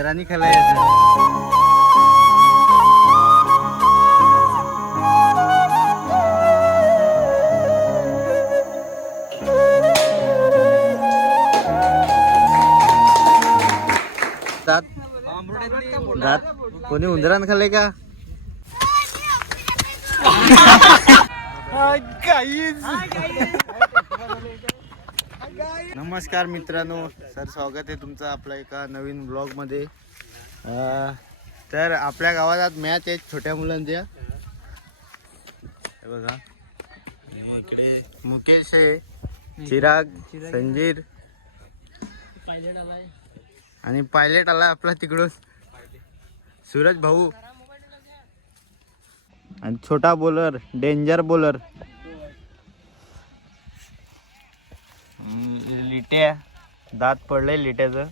उंदरांनी खायला यायचं दात. कोणी उंदरान खाल्ले का? नमस्कार मित्रांनो सर स्वागत आहे तुमचं आपल्या एका नवीन ब्लॉगमध्ये तर आपल्या गावात आज मॅच आहे छोट्या मुलांच्या. हे बघा. इकडे मुकेश आहे चिराग संजीर. आणि पायलट आला आपला तिकडून. सूरज भाऊ. आणि छोटा बॉलर डेंजर बॉलर लिट्या. दात पडलंय लिट्याचं.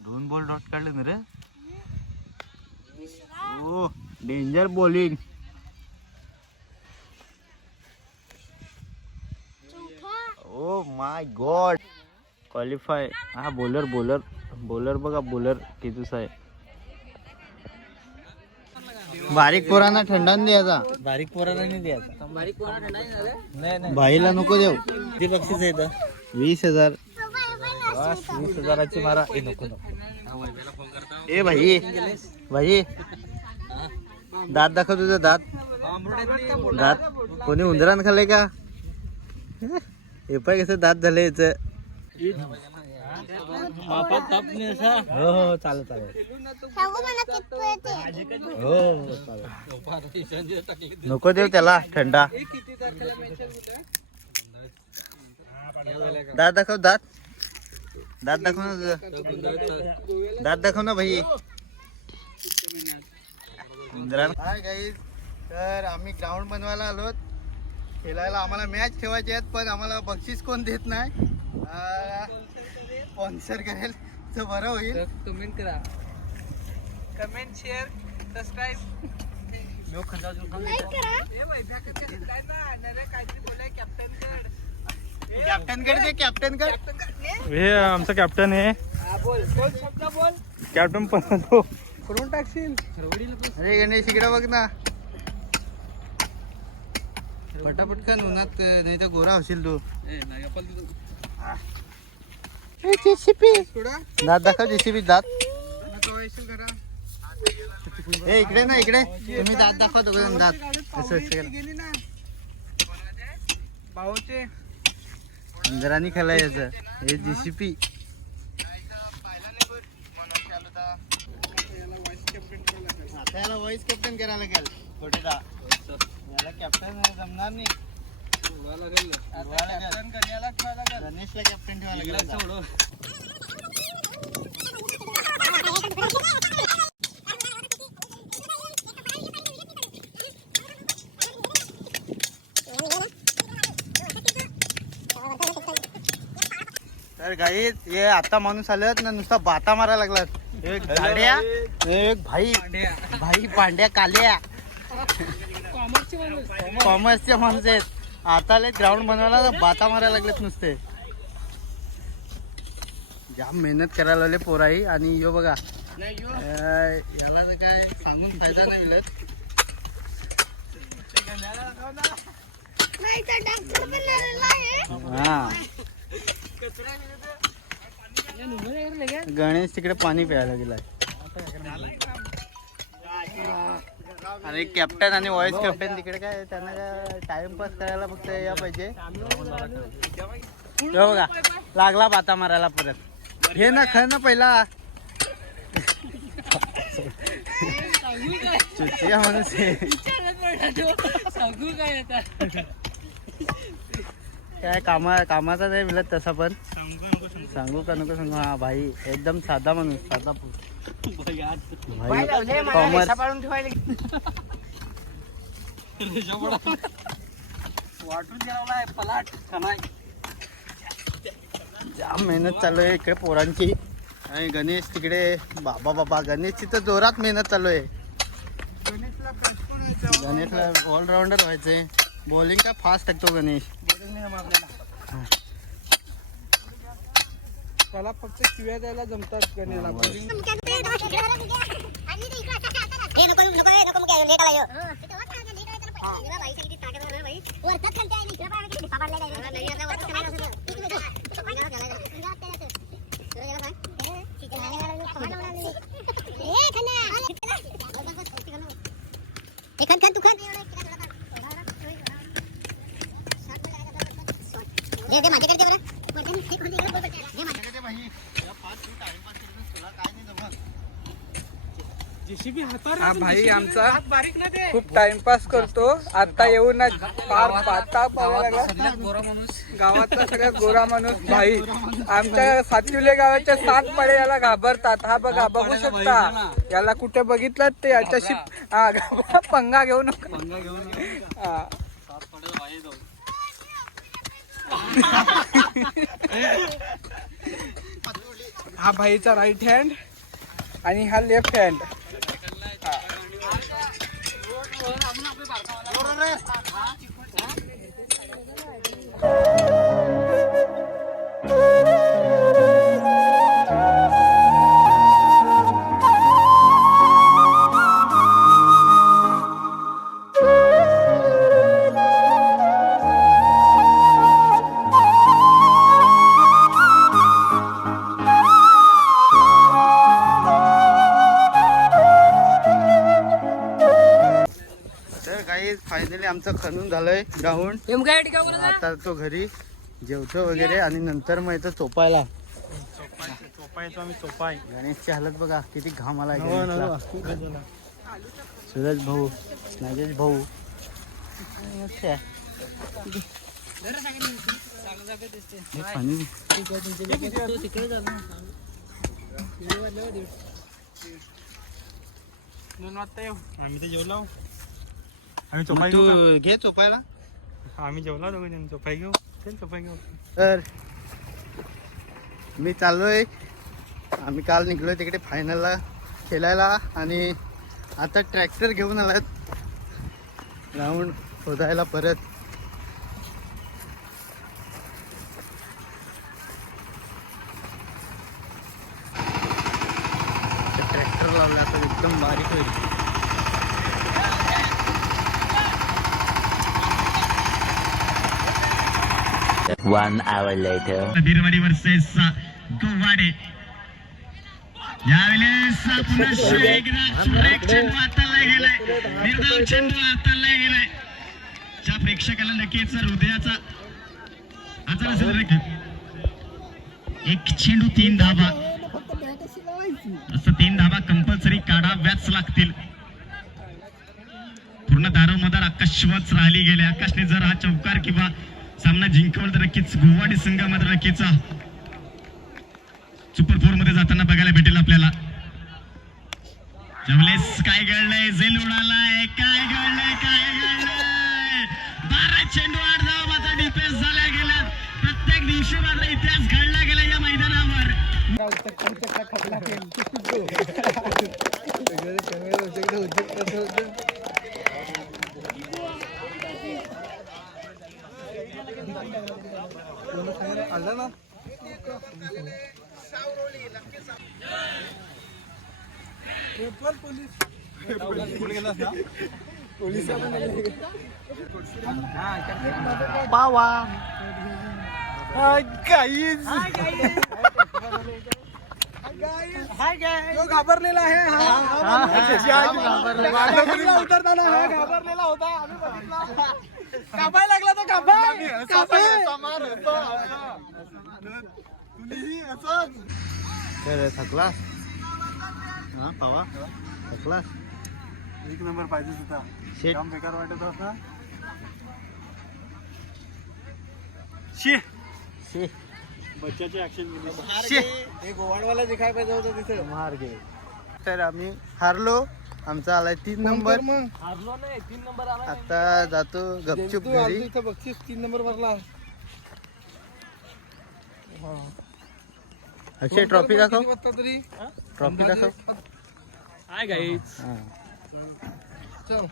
दोन बॉल डॉट काढले ना रे. ओ danger bowling oh my god qualify हा बॉलर बॉलर बॉलर बघा बॉलर कितीच आहे बारीक पोरांना थंडावून द्यायचा. बारीक पोरांना नाही द्यायचा. नाही नाही भाईला नको देऊ. किती बक्षीस आहे इथं? वीस हजार. बस, वीस हजाराची मारा. ए नको नको. ए भाई. भाई. दात दाखव तुझं दात. दात कोणी उंदरान खाल्लंय का? हे पाय कसं दात झाले याच. हो हो चालेल चालेल. हो हो, चालेल. नको देऊ त्याला थंडा. दात दाखव दात. दात दाखव ना दात दाखव ना भाई. हाय गाईज तर आम्ही ग्राउंड बनवायला आलोत खेळायला आम्हाला मॅच ठेवायचे आहेत पण आम्हाला बक्षीस कोण देत नाही. स्पॉन्सर करेल. तर बरं होईल. कमेंट करा. कमेंट शेअर सबस्क्राईब कॅप्टनकडे दे कॅप्टन कड हे आमचा कॅप्टन आहे बोल. बोल शब्द बोल. कॅप्टन पण तो करून टाकशील? अरे गणेश इकडे बघ ना. पटापट का उन्हात नाही तर गोरा होशील तू. दात दाखव जेसीबी दात. ए इकडे ना इकडे. तुम्ही दात दाखवा दोघं दात. असं असं उंदरांनी खायला यायचं हे जीसीपी. आता याला व्हाईस कॅप्टन करायला लागेल छोटेदा याला कॅप्टन जमणार नाही. गणेशला कॅप्टन ठेवायला लागेल आता. तर गाईत हे आता माणूस आलं ना नुसता बाता मारायला लागलात. एक गाड्या एक भाई. भाई पांड्या काल्या. कॉमर्सचे माणूस आहेत. आता ग्राउंड बनवायला तर बाता मारायला लागलेत नुसते. जाम मेहनत करायला लागले पोराही आणि यो बघा. याला तर काय सांगून फायदा नाही मिळत हा. गणेश तिकडे पाणी प्यायला गेलाय. आणि कॅप्टन आणि व्हाईस कॅप्टन तिकडे काय त्यांना काय टाइमपास करायला फक्त या पाहिजे. बघा लागला बाता मारायला परत. हे ना खर ना पहिला. चुतिया माणूस काय कामा कामाचा नाही मिळत तसा पण. सांगू का नको सांगू? हा भाई एकदम साधा माणूस साधा कॉमर्स वाटून गेला पलाट कमाय जाम मेहनत चालू आहे इकडे पोरांची आणि गणेश तिकडे बाबा बाबा गणेशची तर जोरात मेहनत चालू आहे गणेशला ऑलराऊंडर व्हायचंय बॉलिंग काय फास्ट टाकतो गणेश त्याला फक्त शिव्या द्यायला जमतात हे नको नको नको लेट आला ह्यो. वरतात खालते आणि इकडं पाहिलं की ढिपा पडलेला आहे. नाही, आता वरतात खाली असं ठेव. इकडे ठेव. पाण्यावर घालायचं. तुझ्या हात त्याला ठेव. तुला गेला काय? ए, खन्ना. ए, खन, खन, तू खन. दे, दे, माझ्याकडे दे बरं. वरती हे कोणती इकडे बोल पडते. दे माझ्याकडे. जेसीबी हातावर हा भाई आमचा खूप टाइमपास करतो. आता येऊन ना फार पाता पडायला लागला. गोरा माणूस. गावातला सगळ्यात गोरा माणूस भाई. आमच्या सातविले गावाच्या सात पडे याला घाबरतात. हा बघा बघू शकता. याला कुठे बघितलं ते? याच्याशी हा, पंगा घेऊ नका. हा. हा भाईचा राईट हँड आणि हा लेफ्ट हँड तर आमचं खणून झालंय ग्राउंड आता तो घरी जेवतो वगैरे आणि नंतर मग येतो चोपायला चोपायचो आम्ही चोपाय गणेशची हालत बघा किती घाम आला गणेशला. सूरज भाऊ नागेश भाऊ. आम्ही ते जेवलो आम्ही चोपाई घेऊ तू घे चोपायला? आम्ही जेवला दोघे जण चोपाई घेऊ? चल चोपाई घेऊ. तर मी चाललोय. आम्ही काल निघलोय तिकडे फायनलला खेळायला. आणि आता ट्रॅक्टर घेऊन आलात. राऊंड शोधायला परत. ट्रॅक्टर लावला आता एकदम बारीक होईल. One hour later. Birwadi versus Gowade यावेळेस पुन्हा एकदा सुरेख चेंडू हाताला गेलाय. निर्धाव चेंडू हाताला गेलाय. ज्या प्रेक्षकाला नक्कीच हृदयाचा आजार असेल रे. एक चेंडू तीन धाबा असं तीन धाबा कंपल्सरी काढाव्याच लागतील. पूर्ण दारोमदार आकाशवच राहिली गेले. आकाशने जर हा चौकार किंवा सामना जिंकवला तर नक्कीच गुवाहाटी संघ मात्र नक्कीच सुपर फोरमध्ये जाताना बघायला भेटेल आपल्याला. जमलेस काय घडलंय? झेल उडालाय काय घडलंय? काय घडलंय? बारा चेंडू आठ धावाचा डिफेन्स झाल्या गेल्या प्रत्येक दिवशी मात्र इतिहास घडला गेला या मैदानावर. आलं ना पावा तो घाबरलेला आहे हा- हा. उतरताना हा घाबरलेला होता. आम्ही बघितला. कापाय लागला तो कापाय! कापाय! थकला? हा पावा. थकला? एक नंबर पाहिजेच होता शेट काम बेकार वाटत होता शी शे बच्चाची ऍक्शन शे हे गोवाडवाला जे काय पाहिजे होतं तिथे. मार गे. तर आम्ही हारलो. आमचा आलाय तीन नंबर मग. हारलो नाही तीन नंबर आला आता जातो गपचूप तू घरी. इथं बक्षीस तीन नंबर भरला अक्षय ट्रॉफी दाखव. किती वाजता तरी? ट्रॉफी दाखव. हाय गाईज हा. चल.